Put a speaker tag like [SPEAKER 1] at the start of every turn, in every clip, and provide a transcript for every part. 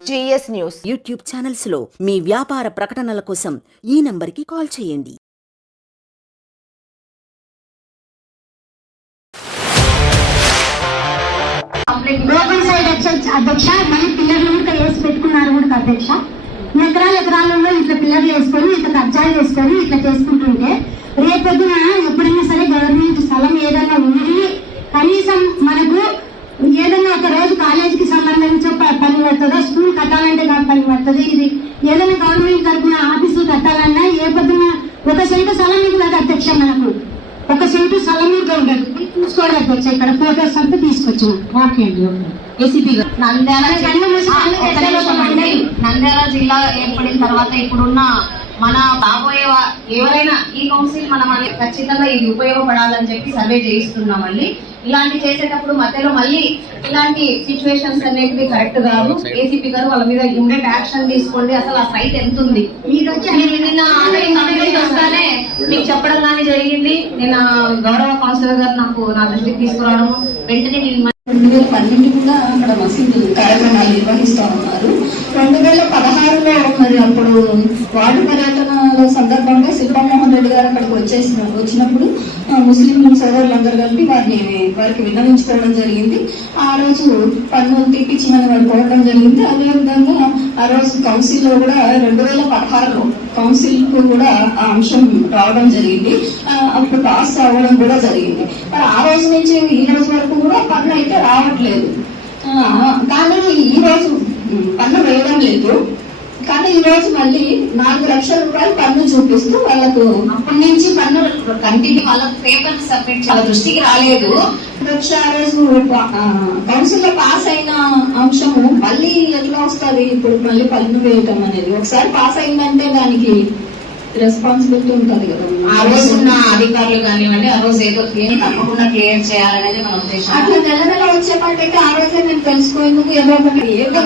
[SPEAKER 1] GS news
[SPEAKER 2] YouTube ఛానల్స్లో మీ వ్యాపార ప్రకటనల కోసం ఈ నంబర్కి కాల్ చేయండి.
[SPEAKER 3] ఓపెన్ సైడ్ అధ్యక్ష అధ్యక్ష మళ్ళీ పిల్లర్లు కూడా వేసి పెట్టుకున్నారు కూడా అధ్యక్ష. ఎకరాల ఎకరాలలో ఇట్లా పిల్లర్లు వేసుకొని ఇట్లా కబ్జాలు చేసుకొని ఇట్లా చేసుకుంటుంటే రేపొద్దున ఎప్పుడైనా సరే గవర్నమెంట్ స్థలం ఏదైనా ఉండి కనీసం మనకు ఏదైనా ఒక రోజు సెంటు స్థలం ఇవ్వదు అధ్యక్ష మనకు. ఒక సెంటు స్థలం కూడా ఉండదు. చూసుకోవాలి అధ్యక్ష ఇక్కడ ఫోటోస్ అంతా తీసుకొచ్చాం ఓకే అండి ఏసీపీ.
[SPEAKER 4] నంద్యాల జిల్లా ఏర్పడిన తర్వాత ఇప్పుడున్న మన రాబోయే వా- ఎవరైనా ఈ కౌన్సిల్ మన ఖచ్చితంగా ఇది ఉపయోగపడాలని చెప్పి సర్వే చేయిస్తున్నాం మళ్ళీ ఇలాంటి చేసేటప్పుడు మధ్యలో మళ్ళీ ఇలాంటి సిచ్యువేషన్స్ అనేవి కరెక్ట్ కాదు ఏసీపీ గారు వాళ్ళ మీద ఇమ్మీడియట్ యాక్షన్ తీసుకోండి. అసలు ఆ సైట్ ఎంత ఉంది?
[SPEAKER 3] మీరు
[SPEAKER 4] నిన్న వస్తానే. మీకు చెప్పడం కానీ జరిగింది. నిన్న గౌరవ కౌన్సిలర్ గారు నాకు నా దృష్టికి తీసుకురావడం వెంటనే నేను
[SPEAKER 5] రెండు వేల పన్నెండు కూడా అక్కడ మసీదు కార్యక్రమాలు నిర్వహిస్తా ఉన్నారు రెండు వేల పదహారులో మరి అప్పుడు వార్డు పర్యటన సందర్భంగా శిల్పామోహన్ రెడ్డి గారు అక్కడికి వచ్చేసిన వచ్చినప్పుడు ముస్లిం ముస్లిం సోదరులందరూ కలిపి వారిని వారికి విన్నవించుకోవడం జరిగింది. ఆ రోజు పన్నులు తీపించమని వారు కోరడం జరిగింది. అదేవిధంగా ఆ రోజు కౌన్సిల్లో కూడా రెండు వేల పదహారులో కౌన్సిల్కు కూడా ఆ అంశం రావడం జరిగింది. అప్పుడు పాస్ అవ్వడం కూడా జరిగింది. ఆ రోజు నుంచి ఈ రోజు వరకు కూడా పన్ను అయితే రావట్లేదు. కానీ ఈ రోజు పన్ను వేయడం లేదు. కానీ ఈ రోజు మళ్ళీ నాలుగు లక్షల రూపాయలు పన్ను చూపిస్తూ వాళ్ళకు
[SPEAKER 4] అప్పటి నుంచి పన్ను కంటిన్యూ వాళ్ళ పేపర్ సబ్మిట్ చాలా దృష్టికి రాలేదు.
[SPEAKER 5] లక్ష ఆ రోజు కౌన్సిల్లో పాస్ అయిన అంశము మళ్ళీ ఎట్లా వస్తుంది? ఇప్పుడు మళ్ళీ పన్ను వేయటం అనేది. ఒకసారి పాస్ అయిందంటే దానికి రెస్పాన్సిబిలిటీ ఉంటుంది కదా.
[SPEAKER 4] ఆ రోజు ఉన్న అధికారులు కానివ్వండి ఆ రోజు ఏదో ఏం తప్పకుండా క్లియర్ చేయాలనేది మన ఉద్దేశం.
[SPEAKER 5] అట్లా నెల నెల వచ్చే పాటైతే ఆ రోజే నేను తెలుసుకునేందుకు ఏదో ఒకటి ఏదో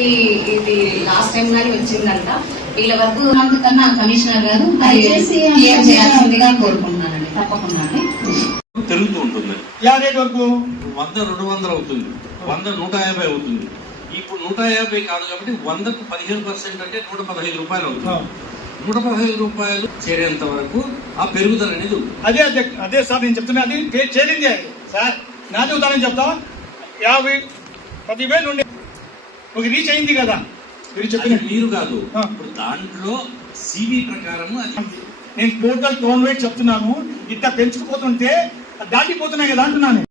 [SPEAKER 4] ఇది లాస్ట్ టైం గానీ వచ్చిందంట. వీళ్ళ వరకు కన్నా కమిషనర్ గారు క్లియర్ చేయాల్సిందిగా కోరుకుంటున్నానండి తప్పకుండా అండి.
[SPEAKER 6] పెరుగుతూ ఉంటుంది.
[SPEAKER 7] రేట్ వరకు.
[SPEAKER 6] వంద రెండు వందలు అవుతుంది. వంద నూట యాభై అవుతుంది. ఇప్పుడు నూట యాభై కాదు కాబట్టి వందకు పదిహేను పర్సెంట్ అంటే నూట పదహైదు రూపాయలు అవుతుంది. నూట పదహైదు రూపాయలు చేరేంత వరకు ఆ పెరుగుదల అనేది ఉంది.
[SPEAKER 7] అదే అధ్యక్ష అదే సార్ నేను చెప్తున్నా. అది పే- చేరింది సార్ నాది ఉదాహరణ చెప్తా. యాభై పదివేలు ఉండే ఒక రీచ్ అయింది కదా. మీరు చెప్పిన
[SPEAKER 6] మీరు కాదు. ఇప్పుడు దాంట్లో సివి ప్రకారము అది.
[SPEAKER 7] నేను టోటల్ టోన్ వెయిట్ చెప్తున్నాను. ఇట్లా పెంచుకుపోతుంటే దాటిపోతున్నాయి కదా అంటున్నాను.